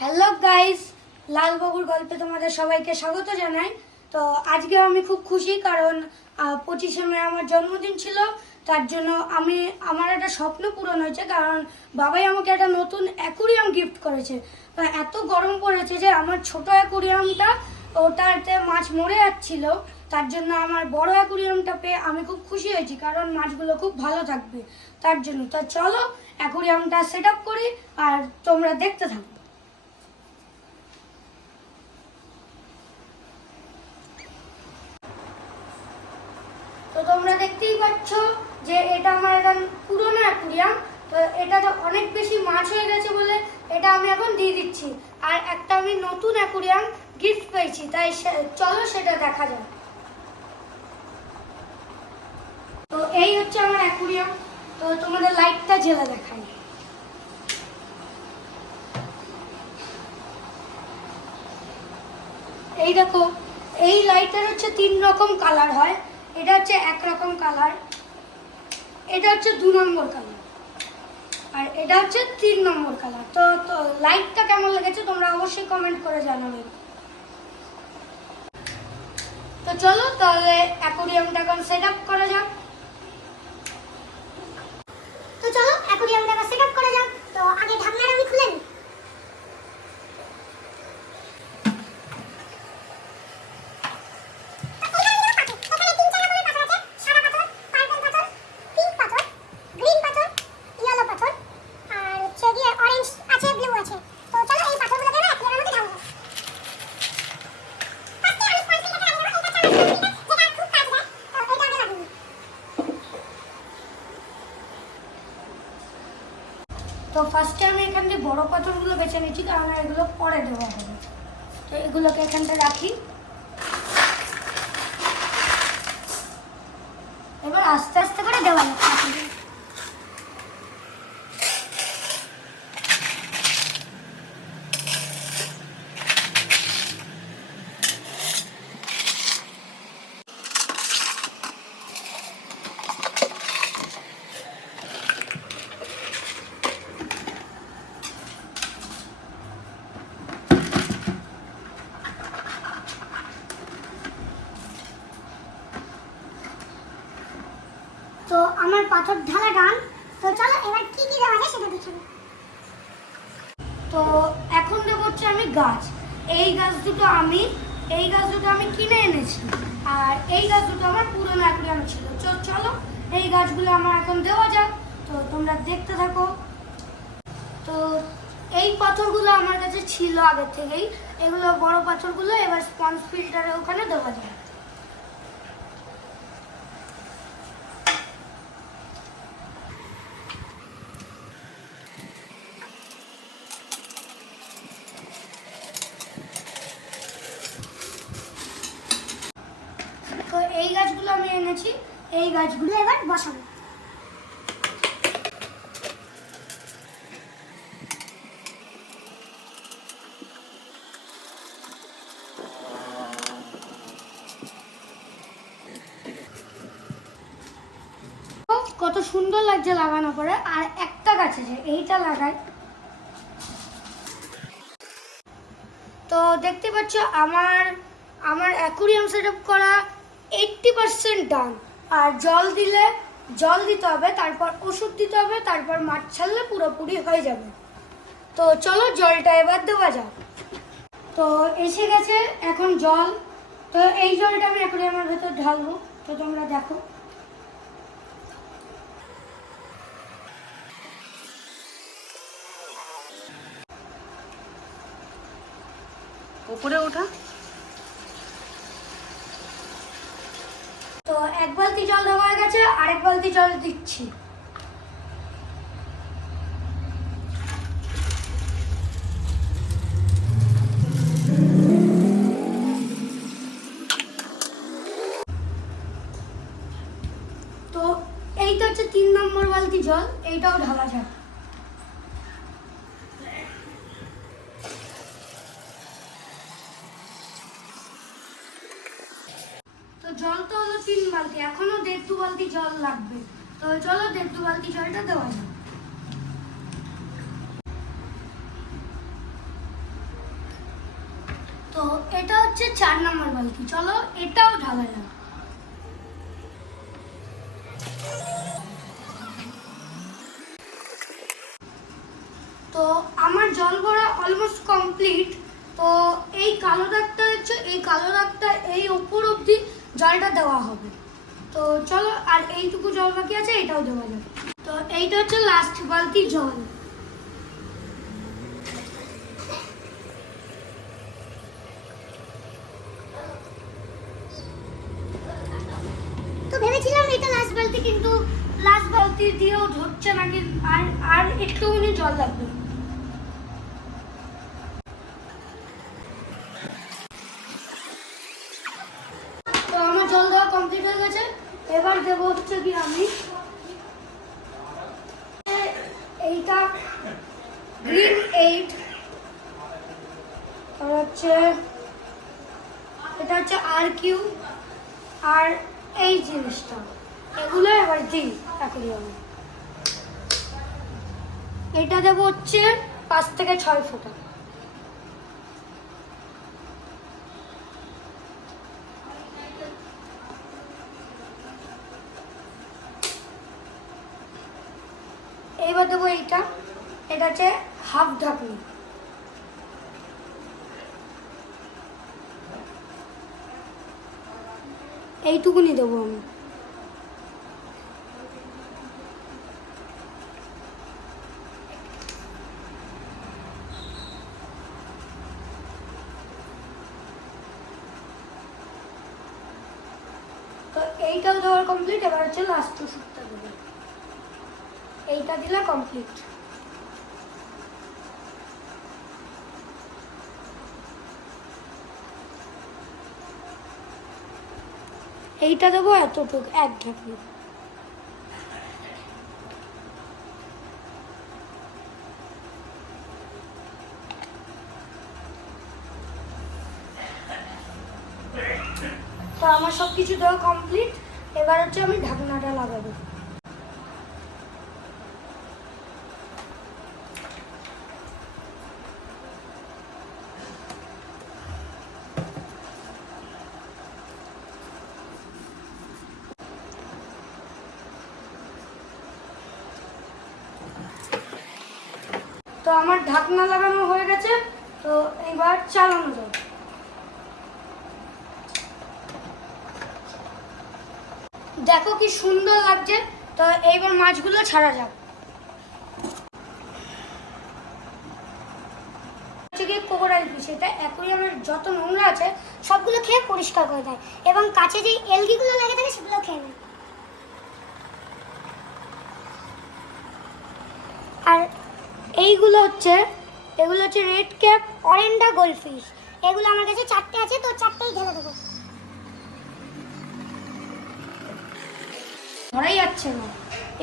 Hello guys, লালবাবুর গল্পে তোমাদের সবাইকে স্বাগত জানাই। তো আজকে আমি খুব খুশি, কারণ 25শে মে আমার জন্মদিন ছিল। তার জন্য আমার একটা স্বপ্ন পূরণ হয়েছে, কারণ বাবাই আমাকে একটা নতুন অ্যাকুরিয়াম গিফট করেছে। এত গরম পড়েছে যে আমার ছোট অ্যাকুরিয়ামটা ওটাতে মাছ মরে যাচ্ছিল, তার জন্য আমার বড় অ্যাকুরিয়ামটা পেয়ে আমি খুব খুশি হয়েছি, কারণ মাছগুলো খুব ভালো থাকবে তার জন্য। তো চলো অ্যাকুরিয়ামটা সেট আপ করি আর তোমরা দেখতে থাকো। তো তোমরা দেখতেই পাচ্ছ যে এটা আমার একটা পুরোনো অ্যাকুরিয়াম। তো এটাতে অনেক বেশি মাছ হয়ে গেছে বলে এটা আমি এখন দিয়ে দিচ্ছি। আর একটা আমি নতুন অ্যাকুরিয়াম গিফট পেয়েছি, তাই চলো সেটা দেখা যাক। তো এই হচ্ছে আমার অ্যাকুরিয়াম। তো তোমাদের লাইটটা জ্বেলে দেখাই। এই দেখো, এই লাইটের হচ্ছে 3 রকম কালার হয়। এটা হচ্ছে 1 রকম কালার, এটা হচ্ছে 2 নম্বর কালার, আর এটা হচ্ছে 3 নম্বর কালার। তো লাইটটা কেমন লেগেছে তোমরা অবশ্যই কমেন্ট করে জানাবে। তো চলো তাহলে অ্যাকুরিয়ামটা এখন সেট আপ করা যাক। তো চলো অ্যাকুরিয়ামটা সেট আপ করা যাক। তো আগে ঢাকনাটা আমি খুলে নিই। তো ফার্স্টে আমি এখান থেকে বড় পাথরগুলো বেছে নিচ্ছি, কারণ এগুলো পরে দেওয়া হবে। তো এগুলোকে এখানটা রাখি। এবার আস্তে আস্তে করে দেওয়া যাবে। তো আমার পাথর ঢালা গান। তো চলো এবার কি কি দেওয়া যায় সেটা দেখি। তো এখন দেবো হচ্ছে আমি গাছ। এই গাছ দুটো আমি কিনে এনেছি, আর এই গাছ দুটো আমার পুরনো অ্যাকুরিয়ামে ছিল। চলো এই গাছগুলো আমার এখন দেওয়া যাক। তো তোমরা দেখতে থাকো। তো এই পাথরগুলো আমার কাছে ছিল আগের থেকেই, এগুলো বড় পাথরগুলো এবার স্পঞ্জ ফিল্টারে ওখানে দেওয়া যায়। তো এই গাছগুলো আমি এনেছি, এই গাছগুলো এবার বসাবো। কত সুন্দর লাগছে লাগানো পরে। আর একটা গাছ আছে, এইটা লাগাই। তো দেখতে পাচ্ছ আমার অ্যাকুরিয়াম সেট আপ করা 80% ডান। আর জল দিতে হবে, তারপর ওষুধ দিতে হবে, তারপর মাছ ছাড়লে পুরোপুরি হয়ে যাবে। তো চলো জলটা এবার দেওয়া যাক। তো এসে গেছে এখন জল। তো এই জলটা আমি অ্যাকুরিয়ামের ভেতর ঢালবো। তো তোমরা দেখো। উপরে ওঠা। তো 1 বালতি জল দেওয়া হয়ে গেছে, আরেক বালতি জল দিচ্ছি। তো এইটা হচ্ছে 3 নম্বর বালতি জল, এইটাও ঢালা যাক। তো জল তো হলো 3 বালতি, এখনো 1.5-2 বালতি জল লাগবে। তো চলো 1.5-2 বালতি জলটা দেওয়া যাক। তো এটা হচ্ছে 4 নম্বর বালতি, চলো এটাও ঢালা যাক। তো আমার জল ভরা অলমোস্ট কমপ্লিট। তো এই কালো দাগটা হচ্ছে, এই কালো দাগটা এই ওপর অবধি জলটা দেওয়া হবে। তো চলো, আর এইটুকু জল বাকি আছে, এটাও দেওয়া যাবে। তো এইটা হচ্ছে লাস্ট বালতি জল। তো ভেবেছিলাম এটা লাস্ট বালতি, কিন্তু লাস্ট বালতি দিয়েও ধরছে নাকি, আর আর একটুখানি জল লাগবে। তো আমার জল দেওয়া কমপ্লিট হয়ে গেছে। এবার দেবো হচ্ছে কি আমি এইটা গ্রিন 8, আর হচ্ছে এটা হচ্ছে RQ, আর এই জিনিসটা, এগুলো এবার দিই এখনই আমি। এটা দেবো হচ্ছে 5 থেকে 6 ফোঁটা। এইবার দেবো এইটা, এটা হচ্ছে হাফ ঢাকনি। এইটুকুনি দেবো আমি। তো এইটাও দেওয়ার কমপ্লিট। এবার হচ্ছে লাস্ট ওষুধটা দেবো, এইটা দিলে কমপ্লিট। এইটা দেবো এতটুকু, 1 ঢাকনি। তো আমার সব কিছু দেওয়া কমপ্লিট। এবার হচ্ছে আমি ঢাকনাটা লাগাবো। তো আমার ঢাকনা লাগানো হয়ে গেছে। তো এবার চালানো যাবে। দেখো কি সুন্দর লাগছে। তো এইবার মাছগুলো ছাড়া যাক। ক্রোকোডাইল ফিশ, এটা অ্যাকোয়ারিয়ামের যত নোংরা আছে সবগুলো খেয়ে পরিষ্কার করে দেয় এবং কাছে যে এলগিগুলো লেগে থাকে সেগুলো খেয়ে নেয়। আর এইগুলো হচ্ছে, এগুলো হচ্ছে রেড ক্যাপ অরেন্ডা গোল্ডফিশ, এগুলো আমার কাছে 4টে আছে, তো 4টেই ঢেলে দেবো। ধরাই যাচ্ছে না,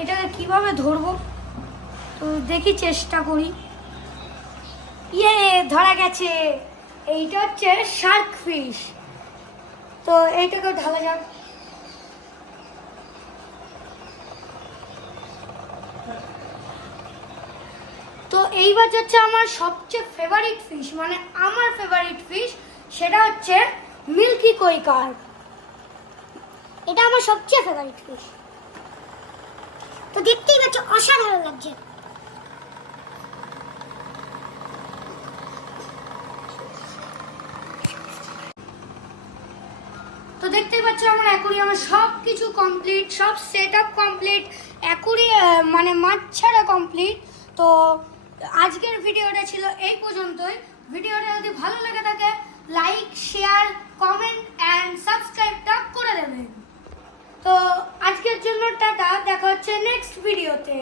এটাকে কিভাবে ধরবো। তো দেখি, চেষ্টা করি। ইয়ে, ধরা গেছে। এইটা হচ্ছে শার্ক ফিশ। তো এইটাকে ঢালা যাক। তো এইবার হচ্ছে আমার সবচেয়ে ফেভারিট ফিশ, মানে আমার ফেভারিট ফিশ, সেটা হচ্ছে মিল্কি কই কার্প। এটা আমার সবচেয়ে ফেভারিট ফিশ। তো দেখতেই পাচ্ছ অসাধারণ লাগছে। তো দেখতেই পাচ্ছ আমার অ্যাকোয়ারিয়ামে সব কিছু কমপ্লিট, সব সেট আপ কমপ্লিট, মানে মাছ ছাড়া কমপ্লিট। তো আজকের ভিডিওটা ছিল এই পর্যন্তই। ভিডিওটা যদি ভালো লেগে থাকে, লাইক, শেয়ার, কমেন্ট অ্যান্ড সাবস্ক্রাইবটা করে দেবেন। তো আজকের জন্য টাটা, দেখা হচ্ছে নেক্সট ভিডিওতে।